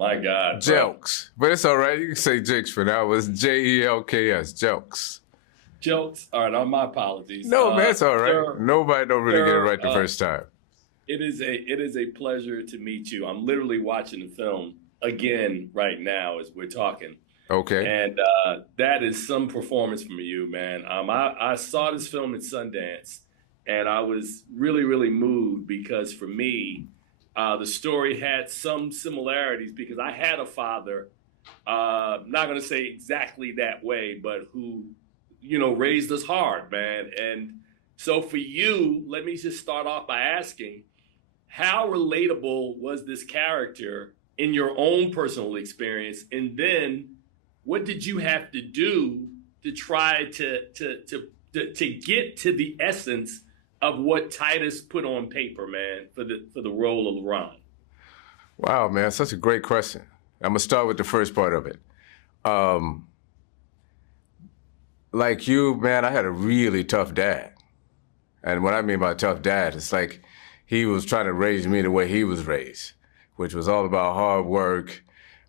My God, bro. Jelks. But it's all right. You can say Jakes for now. It's Jelks. Jelks. Jokes. All right, my apologies. No, man, it's all right. Sir, Nobody don't really get it sir, right the first time. it is a pleasure to meet you. I'm literally watching the film again right now as we're talking. Okay. And that is some performance from you, man. I saw this film at Sundance, and I was really, really moved because for me, the story had some similarities because I had a father, not going to say exactly that way, but who, raised us hard, man. And so for you, let me just start off by asking, how relatable was this character in your own personal experience? And then what did you have to do to try to get to the essence of what Titus put on paper, man, for the role of Laron? Wow, man, such a great question. I'm gonna start with the first part of it. Um, like you, man, I had a really tough dad. And what I mean by tough dad, it's like he was trying to raise me the way he was raised, which was all about hard work,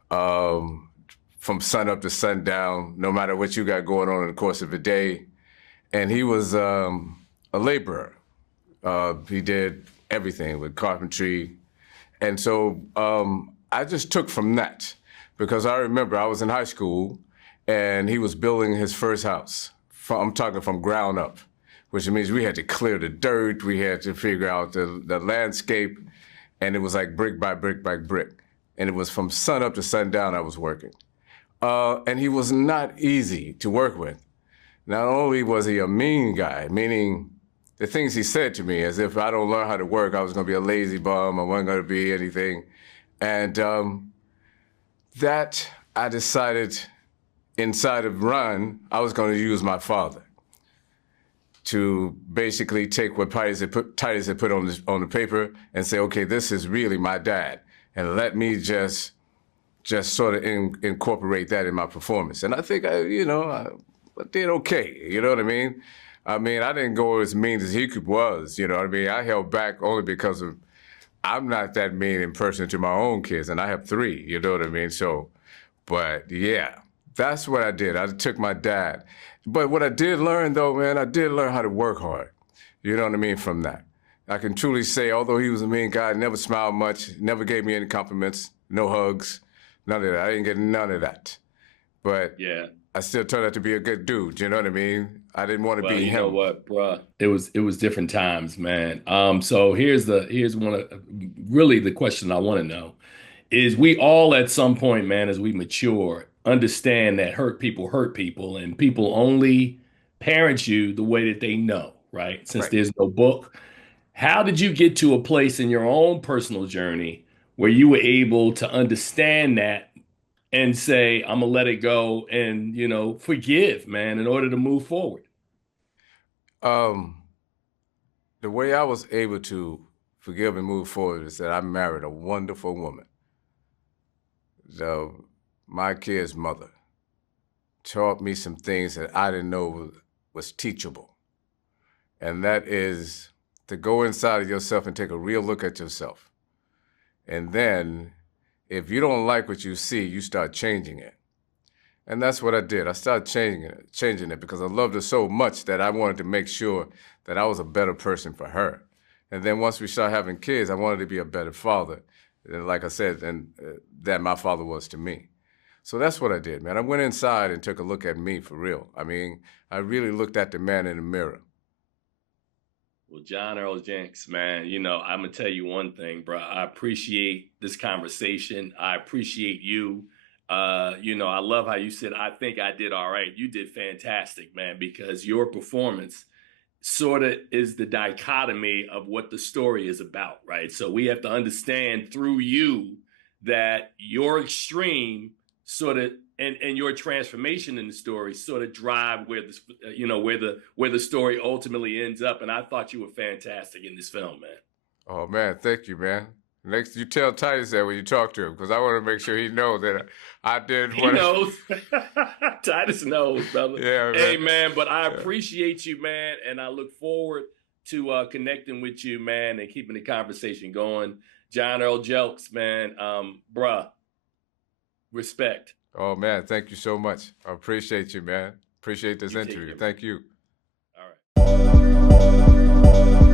um, from sun up to sundown, no matter what you got going on in the course of a day. And he was a laborer. He did everything with carpentry. And so I just took from that because I remember I was in high school and he was building his first house. I'm talking from ground up, which means we had to clear the dirt, we had to figure out the landscape, and it was like brick by brick by brick. And it was from sun up to sundown I was working. And he was not easy to work with. Not only was he a mean guy, meaning the things he said to me, as if I don't learn how to work, I was going to be a lazy bum, I wasn't going to be anything. And that I decided inside of Run, I was going to use my father to basically take what Titus had put on the paper and say, okay, this is really my dad. And let me just sort of incorporate that in my performance. And I think I did okay, you know what I mean? I mean, I didn't go as mean as he was, you know what I mean? I held back only because of, I'm not that mean in person to my own kids, and I have 3, you know what I mean? So, but yeah, that's what I did. I took my dad. But what I did learn though, man, I did learn how to work hard, you know what I mean, from that. I can truly say, although he was a mean guy, never smiled much, never gave me any compliments, no hugs, none of that. I didn't get none of that. But Yeah. I still turned out to be a good dude, you know what I mean? I didn't want to Well, be you know him. what, bruh? It was different times, man. So here's one of really the question I want to know is we all at some point, man, as we mature, understand that hurt people, and people only parent you the way that they know, right? Since Right. there's no book. How did you get to a place in your own personal journey where you were able to understand that and say, I'm gonna let it go and, forgive, man, in order to move forward? Um, the way I was able to forgive and move forward is that I married a wonderful woman. So my kid's mother taught me some things that I didn't know was teachable. And that is to go inside of yourself and take a real look at yourself. And then if you don't like what you see, you start changing it. And that's what I did. I started changing it because I loved her so much that I wanted to make sure that I was a better person for her. And then once we started having kids, I wanted to be a better father, like I said, than my father was to me. So that's what I did, man. I went inside and took a look at me for real. I mean, I really looked at the man in the mirror. Well, John Earl Jenks, man, I'm gonna tell you one thing, bro. I appreciate this conversation. I appreciate you. I love how you said, I think I did all right. You did fantastic, man, because your performance sort of is the dichotomy of what the story is about, right? So we have to understand through you that your extreme sort of and your transformation in the story sort of drive where this where the story ultimately ends up. And I thought you were fantastic in this film, man. Oh, man, thank you, man. Next, you tell Titus that when you talk to him, because I want to make sure he knows that I did He what. knows. Titus knows, brother. Yeah, Hey, man. man, but I Yeah. appreciate you, man, and I look forward to connecting with you, man, and keeping the conversation going. John Earl Jelks, man, bruh, Respect. Oh man, thank you so much. I appreciate you, man. Appreciate this You take interview. care. Thank you. All right.